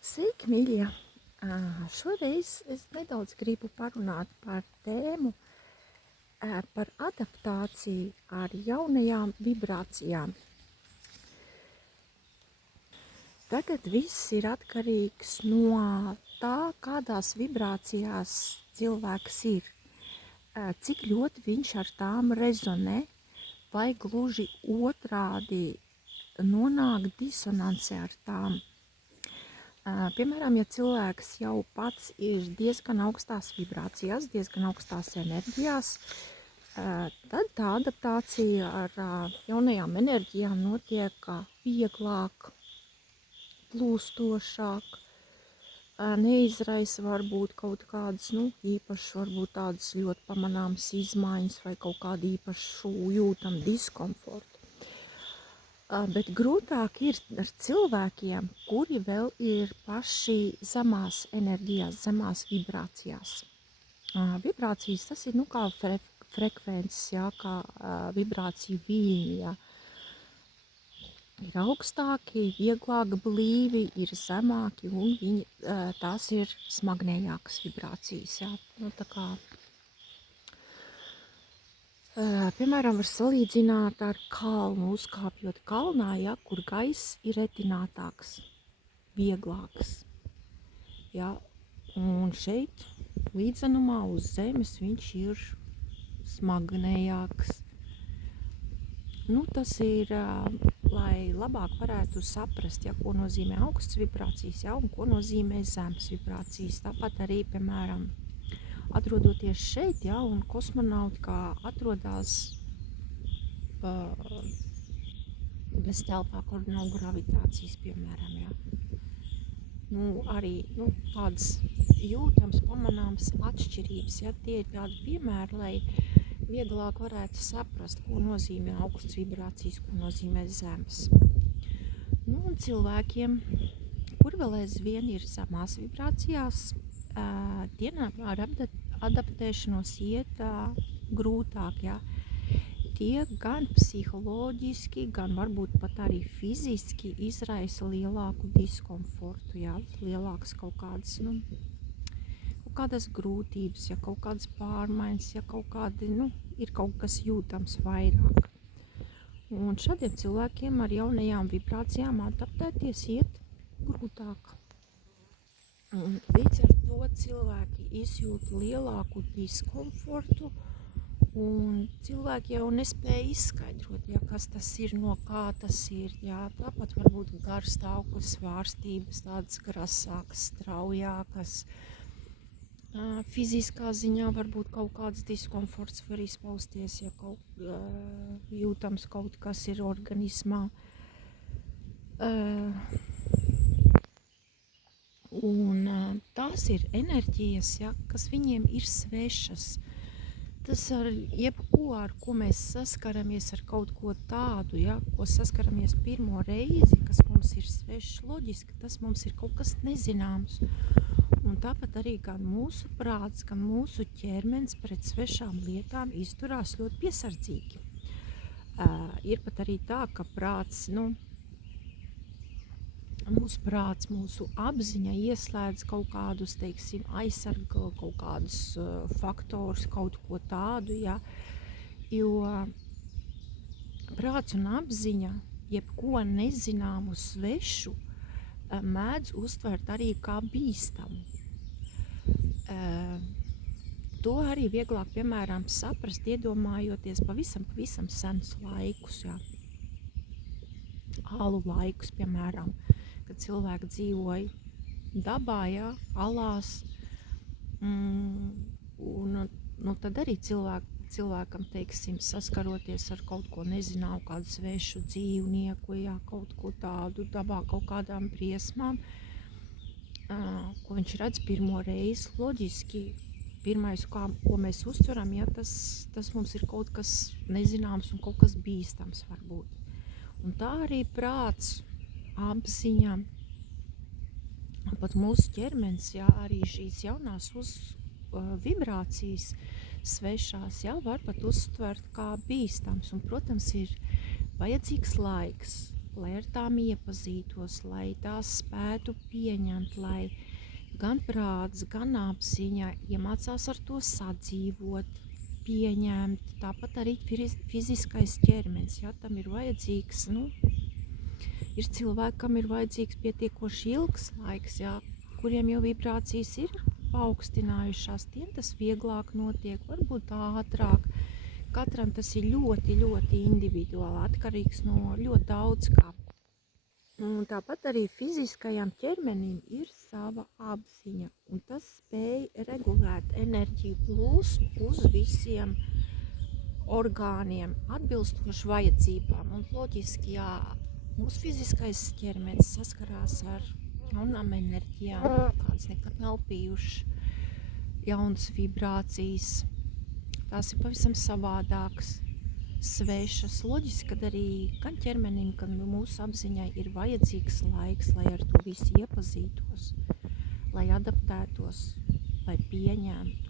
Sveiki, mīļie! Šoreiz es nedaudz gribu parunāt par tēmu par adaptāciju ar jaunajām vibrācijām. Tagad viss ir atkarīgs no tā, kādās vibrācijās cilvēks ir, cik ļoti viņš ar tām rezonē, vai gluži otrādi nonāk disonansē ar tām. Piemēram, ja cilvēks jau pats ir diezgan augstās vibrācijās, diezgan augstās enerģijās, tad tā adaptācija ar jaunajām enerģijām notiek vieglāk, plūstošāk, neizraisa varbūt kaut kādas īpašas, varbūt tādas ļoti pamanāmas izmaiņas vai kaut kādu īpašu jūtamu diskomfortu. Bet grūtāk ir ar cilvēkiem, kuri vēl ir paši zemās enerģijās, zemās vibrācijās. Vibrācijas tas ir kā frekvences, kā vibrāciju viļņi. Ir augstāki, vieglāk blīvi, ir zemāki un tās ir smagnējākas vibrācijas. Tā kā piemēram, var salīdzināt ar kalnu, uzkāpjot kalnā, kur gaiss ir retinātāks, vieglāks. Un šeit līdzenumā uz zemes viņš ir smagnējāks. Tas ir, lai labāk varētu saprast, ko nozīmē augstas vibrācijas, un ko nozīmē zemes vibrācijas. Tāpat arī, piemēram, atrodoties šeit, un kosmonauti kā atrodās bez telpā, kur nav gravitācijas, piemēram, arī tādas jūtams, pamanāmas atšķirības, tie ir tādi piemēri, lai vieglāk varētu saprast, ko nozīmē augstas vibrācijas, ko nozīmē zemes. Un cilvēkiem, kur vēl aizvien ir zemās vibrācijās, ar adaptēšanos iet grūtāk, Tie gan psiholoģiski, gan varbūt pat arī fiziski izraisa lielāku diskomfortu, lielākas kaut kādas grūtības, kaut kādas pārmaiņas, ir kaut kas jūtams vairāk. Un šādiem cilvēkiem ar jaunajām vibrācijām adaptēties iet grūtāk. Līdz ar to cilvēki izjūt lielāku diskomfortu, un cilvēki jau nespēja izskaidrot, kas tas ir, no kā tas ir. Tāpat varbūt garstāvokļa svārstības, tādas grasākas, straujākas. Fiziskā ziņā varbūt kaut kāds diskomforts var izpausties, jūtams kaut kas ir organismā. Un tās ir enerģijas, kas viņiem ir svešas. Tas ar jebko, ar ko mēs saskaramies ar kaut ko tādu, ko saskaramies pirmo reizi, kas mums ir svešs, loģiski, tas mums ir kaut kas nezināms. Un tāpat arī gan mūsu prāts, gan mūsu ķermenis pret svešām lietām izturās ļoti piesardzīgi. Ir pat arī tā, ka prāts, mūsu prāts, mūsu apziņa ieslēdz kaut kādus, aizsarga kaut kādus faktorus, kaut ko tādu, jo prāts un apziņa, jebko nezināmu svešu, mēdz uztvert arī kā bīstamu. To arī vieglāk, piemēram, saprast, iedomājoties pavisam senus laikus, alu laikus, piemēram, kad cilvēki dzīvoja dabā, alās, un tad arī cilvēkam, saskaroties ar kaut ko nezināmu, kādu svešu dzīvnieku, kaut ko tādu dabā, kaut kādām briesmām, ko viņš redz pirmo reizi, loģiski, pirmais, ko mēs uztveram, tas mums ir kaut kas nezināms un kaut kas bīstams varbūt. Un tā arī prāts, apziņa, pat mūsu ķermenis, arī šīs jaunās vibrācijas svešās, var pat uztvert kā bīstams. Un, protams, ir vajadzīgs laiks, lai ar tām iepazītos, lai tās spētu pieņemt, lai gan prāts, gan apziņa iemācās ar to sadzīvot, pieņemt, tāpat arī fiziskais ķermenis, ja tam ir vajadzīgs, ir cilvēki, kam ir vajadzīgs pietiekoši ilgs laiks, ja, kuriem jau vibrācijas ir paaugstinājušās, tiem tas vieglāk notiek, varbūt ātrāk. Katram tas ir ļoti, ļoti individuāli, atkarīgs no ļoti daudz kā. Un tāpat arī fiziskajam ķermenim ir sava apziņa, un tas spēj regulēt enerģiju plūsmu uz visiem orgāniem, atbilstoši vajadzībām. Un loģiski, jā, mūsu fiziskais ķermenis saskarās ar jaunām enerģijām, kāds nekad nav bijušas, jaunas vibrācijas. Tās ir pavisam savādākas, svešas. Loģiski, kad arī gan ķermenim, gan mūsu apziņai ir vajadzīgs laiks, lai ar to visu iepazītos, lai adaptētos, lai pieņemtu,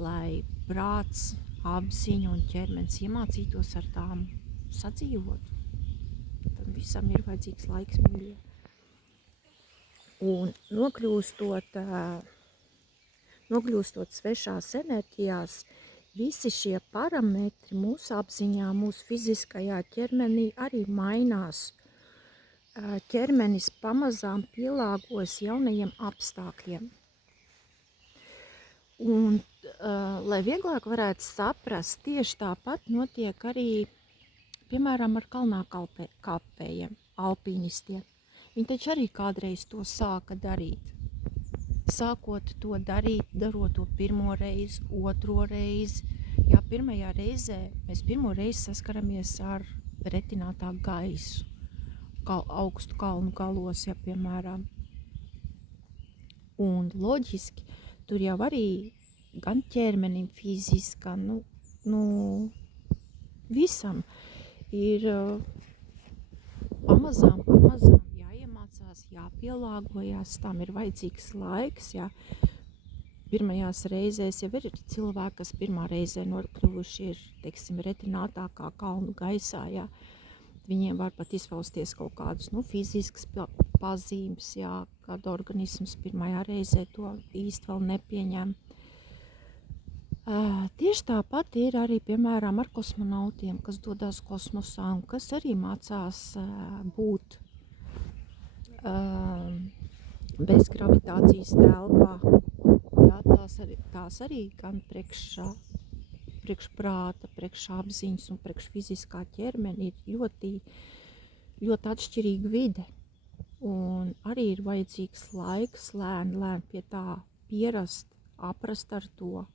lai prāts, apziņa un ķermenis iemācītos ar tām sadzīvot. Tam visam ir vajadzīgs laiks, mīļie. Un nokļūstot svešās enerģijās, visi šie parametri mūsu apziņā, mūsu fiziskajā ķermenī arī mainās. Ķermenis pamazām pielāgojas jaunajiem apstākļiem. Un, lai vieglāk varētu saprast, tieši tāpat notiek arī, piemēram, ar kalnā kāpējiem, alpīnistiem. Viņi taču arī kādreiz to sāka darīt. Sākot to darīt, darot to pirmo reizi, otro reizi. Jā, pirmajā reizē mēs pirmo reizi saskaramies ar retinātā gaisu, augstu kalnu galos, ja, piemēram. Un loģiski, tur jau arī gan ķermenim fiziski, visam ir pamazām jāpielāgojas, tam ir vajadzīgs laiks, jā. Pirmajās reizēs jau ir cilvēki, kas pirmā reizē nokļuvuši ir, teiksim, retinātākā kalnu gaisā, jā. Viņiem var pat izpausties kaut kādas, fiziskas pazīmes, jā, kad organisms pirmajā reizē to īsti vēl nepieņem. Tieši tāpat ir arī, piemēram, ar kosmonautiem, kas dodas kosmosā un kas arī mācās būt bez gravitācijas telpā. Jā, tās arī gan priekš prāta, priekš apziņas un priekš fiziskā ķermeni ir ļoti, ļoti atšķirīga vide. Un arī ir vajadzīgs laiks lēni pie tā pierast, aprast ar to,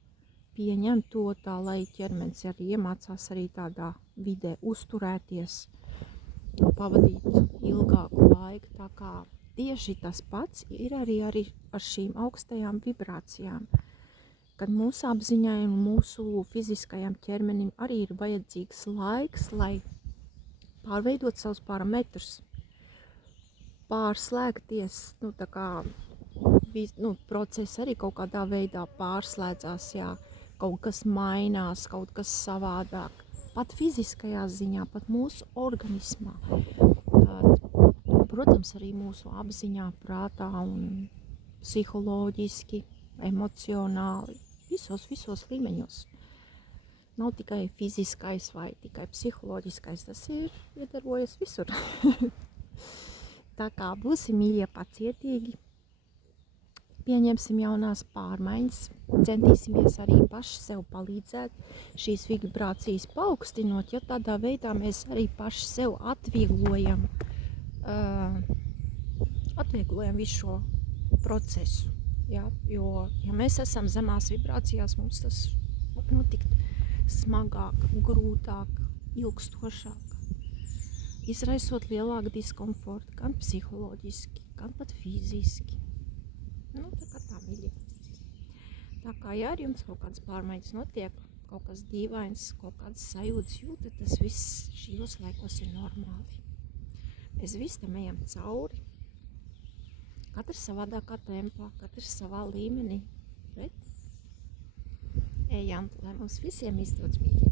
pieņemt to tā, lai ķermenis arī iemācās arī tādā vidē uzturēties, pavadīt ilgāku laiku, tā kā tieši tas pats ir arī ar šīm augstajām vibrācijām, kad mūsu apziņai un mūsu fiziskajam ķermenim arī ir vajadzīgs laiks, lai pārveidot savus parametrus, pārslēgties, tā kā procesi arī kaut kādā veidā pārslēdzās, jā, kaut kas mainās, kaut kas savādāk. Pat fiziskajā ziņā, pat mūsu organismā. Protams, arī mūsu apziņā, prātā un psiholoģiski, emocionāli, visos līmeņos. Nav tikai fiziskais vai tikai psiholoģiskais, tas iedarbojas visur. Tā kā būsim mīļie pacietīgi, pieņemsim jaunās pārmaiņas, centīsimies arī paši sev palīdzēt, šīs vibrācijas paaugstinot, jo tādā veidā mēs arī paši sev atvieglojam visu šo procesu. Jā, jo, ja mēs esam zemās vibrācijās, mums tas var notikt smagāk, grūtāk, ilgstošāk, izraisot lielāku diskomfortu, gan psiholoģiski, gan pat fiziski. Tā kā tā, mīļie. Tā kā, ja ar jums kaut kādas pārmaiņas notiek, kaut kas dīvains, kaut kādas sajūtas jūtat, tas viss šajos laikos ir normāli. Mēs visi tam ejam cauri. Katrs savādākā tempā, katrs savā līmenī. Bet ejam, lai mums visiem izdodas, mīļie.